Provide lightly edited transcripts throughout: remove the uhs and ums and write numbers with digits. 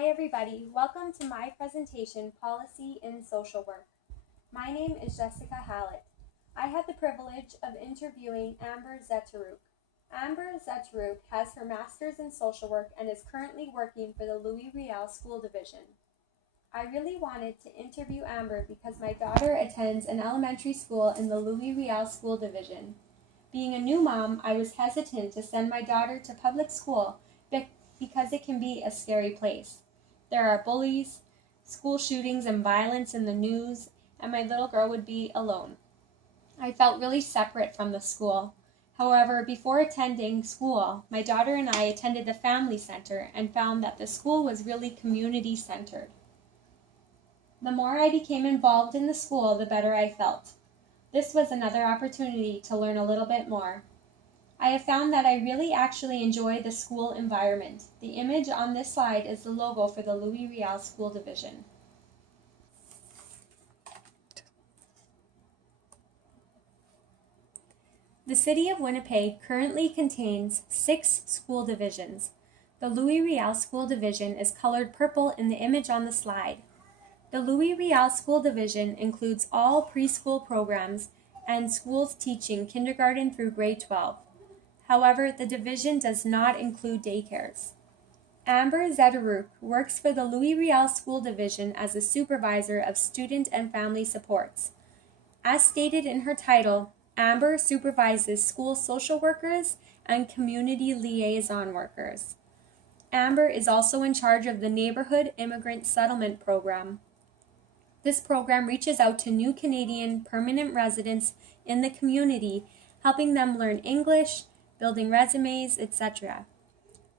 Hi everybody, welcome to my presentation, Policy in Social Work. My name is Jessica Hallett. I had the privilege of interviewing Amber Zetaruk. Amber Zetaruk has her Master's in Social Work and is currently working for the Louis Riel School Division. I really wanted to interview Amber because my daughter attends an elementary school in the Louis Riel School Division. Being a new mom, I was hesitant to send my daughter to public school because it can be a scary place. There are bullies, school shootings, and violence in the news, and my little girl would be alone. I felt really separate from the school. However, before attending school, my daughter and I attended the Family Center and found that the school was really community-centered. The more I became involved in the school, the better I felt. This was another opportunity to learn a little bit more. I have found that I really actually enjoy the school environment. The image on this slide is the logo for the Louis Riel School Division. The city of Winnipeg currently contains 6 school divisions. The Louis Riel School Division is colored purple in the image on the slide. The Louis Riel School Division includes all preschool programs and schools teaching kindergarten through grade 12. However, the division does not include daycares. Amber Zetaruk works for the Louis Riel School Division as a supervisor of student and family supports. As stated in her title, Amber supervises school social workers and community liaison workers. Amber is also in charge of the Neighborhood Immigrant Settlement Program. This program reaches out to new Canadian permanent residents in the community, helping them learn English, building resumes, etc.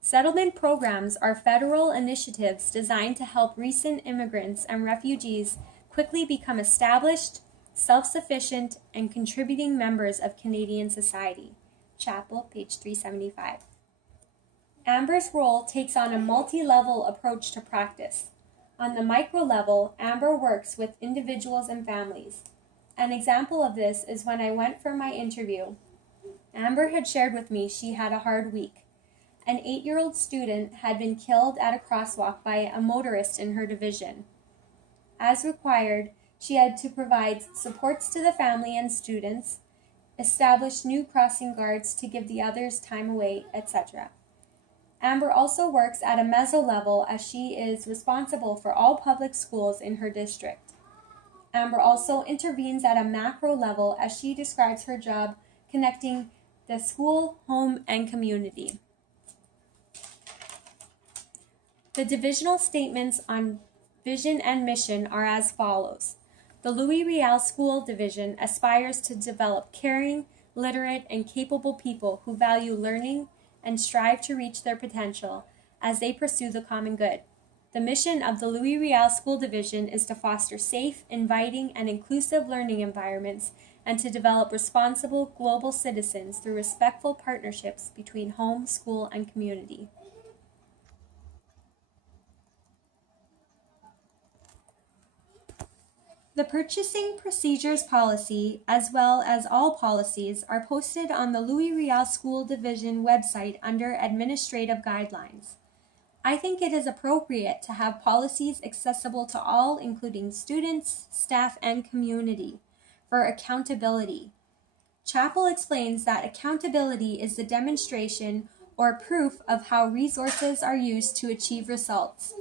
Settlement programs are federal initiatives designed to help recent immigrants and refugees quickly become established, self-sufficient, and contributing members of Canadian society. Chapel, page 375. Amber's role takes on a multi-level approach to practice. On the micro level, Amber works with individuals and families. An example of this is when I went for my interview. Amber had shared with me she had a hard week. An 8-year-old student had been killed at a crosswalk by a motorist in her division. As required, she had to provide supports to the family and students, establish new crossing guards to give the others time away, etc. Amber also works at a meso level as she is responsible for all public schools in her district. Amber also intervenes at a macro level as she describes her job connecting the school, home, and community. The divisional statements on vision and mission are as follows. The Louis Riel School Division aspires to develop caring, literate, and capable people who value learning and strive to reach their potential as they pursue the common good. The mission of the Louis Riel School Division is to foster safe, inviting, and inclusive learning environments and to develop responsible global citizens through respectful partnerships between home, school, and community. The Purchasing Procedures Policy, as well as all policies, are posted on the Louis Riel School Division website under Administrative Guidelines. I think it is appropriate to have policies accessible to all, including students, staff, and community, for accountability. Chapel explains that accountability is the demonstration or proof of how resources are used to achieve results,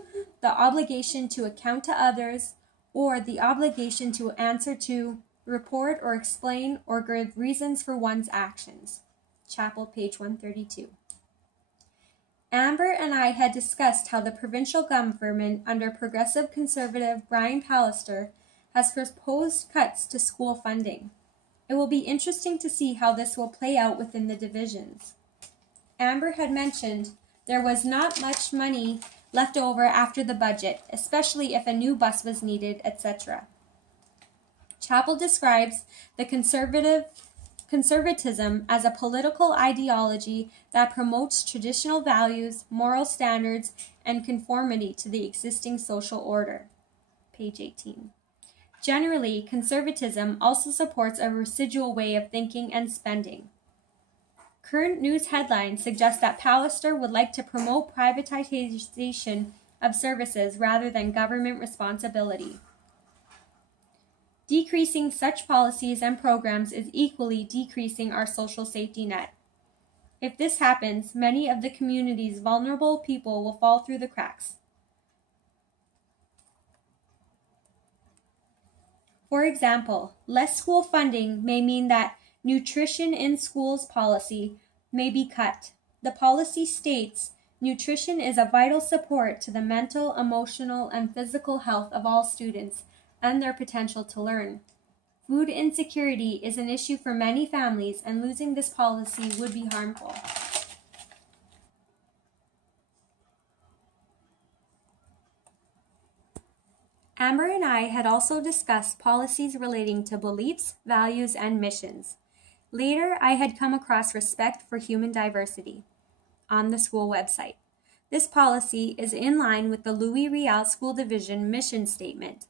the obligation to account to others, or the obligation to answer to, report or explain or give reasons for one's actions. Chapel, page 132. Amber and I had discussed how the provincial government under Progressive Conservative Brian Pallister has proposed cuts to school funding. It will be interesting to see how this will play out within the divisions. Amber had mentioned there was not much money left over after the budget, especially if a new bus was needed, etc. Chapel describes the conservatism as a political ideology that promotes traditional values, moral standards, and conformity to the existing social order. Page 18. Generally, conservatism also supports a residual way of thinking and spending. Current news headlines suggest that Pallister would like to promote privatization of services rather than government responsibility. Decreasing such policies and programs is equally decreasing our social safety net. If this happens, many of the community's vulnerable people will fall through the cracks. For example, less school funding may mean that nutrition in schools policy may be cut. The policy states nutrition is a vital support to the mental, emotional, and physical health of all students and their potential to learn. Food insecurity is an issue for many families, and losing this policy would be harmful. Amber and I had also discussed policies relating to beliefs, values, and missions. Later, I had come across respect for human diversity on the school website. This policy is in line with the Louis Riel School Division mission statement.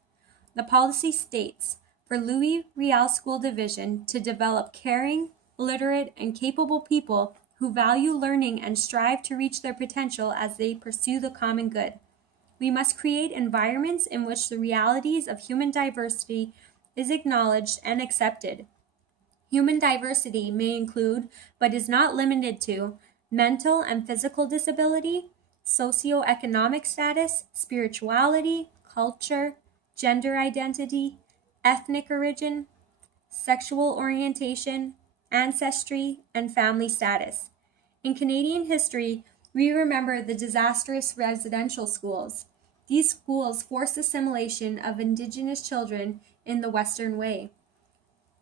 The policy states, for Louis Riel School Division to develop caring, literate, and capable people who value learning and strive to reach their potential as they pursue the common good. We must create environments in which the realities of human diversity is acknowledged and accepted. Human diversity may include, but is not limited to, mental and physical disability, socioeconomic status, spirituality, culture, gender identity, ethnic origin, sexual orientation, ancestry, and family status. In Canadian history, we remember the disastrous residential schools. These schools forced assimilation of Indigenous children in the Western way.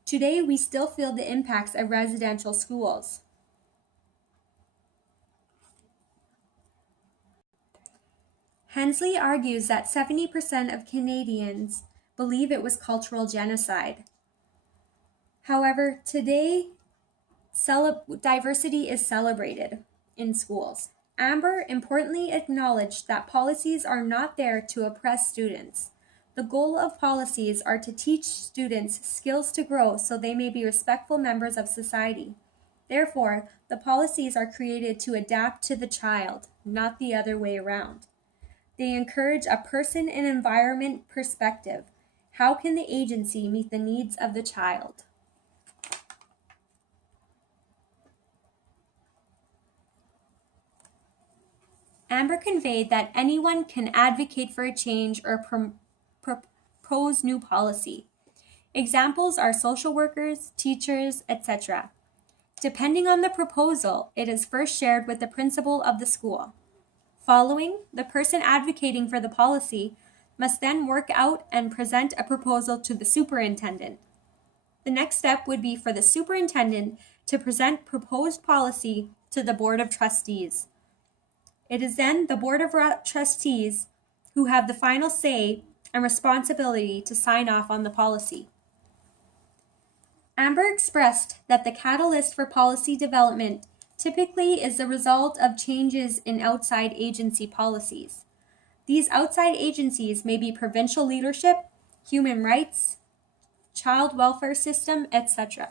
Today, we still feel the impacts of residential schools. Hensley argues that 70% of Canadians believe it was cultural genocide. However, today, diversity is celebrated in schools. Amber importantly acknowledged that policies are not there to oppress students. The goal of policies are to teach students skills to grow so they may be respectful members of society. Therefore, the policies are created to adapt to the child, not the other way around. They encourage a person and environment perspective. How can the agency meet the needs of the child? Amber conveyed that anyone can advocate for a change or propose new policy. Examples are social workers, teachers, etc. Depending on the proposal, it is first shared with the principal of the school. Following, the person advocating for the policy must then work out and present a proposal to the superintendent. The next step would be for the superintendent to present proposed policy to the Board of Trustees. It is then the Board of Trustees who have the final say and responsibility to sign off on the policy. Amber expressed that the catalyst for policy development typically is the result of changes in outside agency policies. These outside agencies may be provincial leadership, human rights, child welfare system, etc.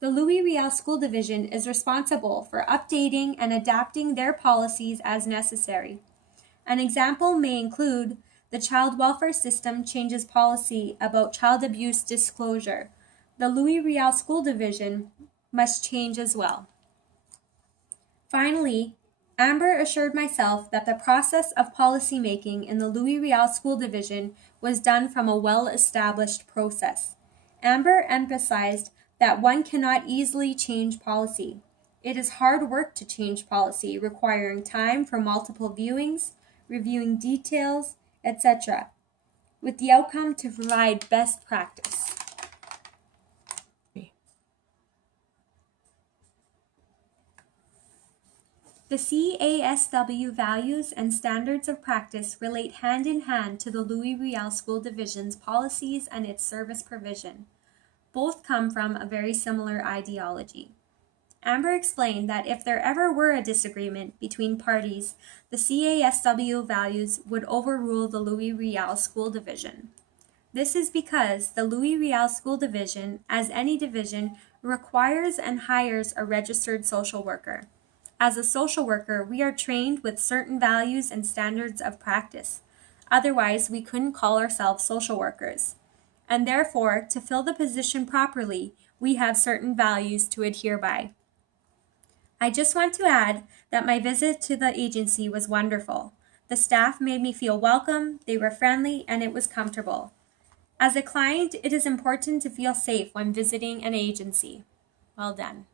The Louis Riel School Division is responsible for updating and adapting their policies as necessary. An example may include the child welfare system changes policy about child abuse disclosure. The Louis Riel School Division must change as well. Finally, Amber assured myself that the process of policymaking in the Louis Riel School Division was done from a well-established process. Amber emphasized that one cannot easily change policy. It is hard work to change policy, requiring time for multiple viewings, reviewing details, etc., with the outcome to provide best practice. The CASW values and standards of practice relate hand in hand to the Louis Riel School Division's policies and its service provision. Both come from a very similar ideology. Amber explained that if there ever were a disagreement between parties, the CASW values would overrule the Louis Riel School Division. This is because the Louis Riel School Division, as any division, requires and hires a registered social worker. As a social worker, we are trained with certain values and standards of practice. Otherwise, we couldn't call ourselves social workers. And therefore, to fill the position properly, we have certain values to adhere by. I just want to add that my visit to the agency was wonderful. The staff made me feel welcome, they were friendly, and it was comfortable. As a client, it is important to feel safe when visiting an agency. Well done.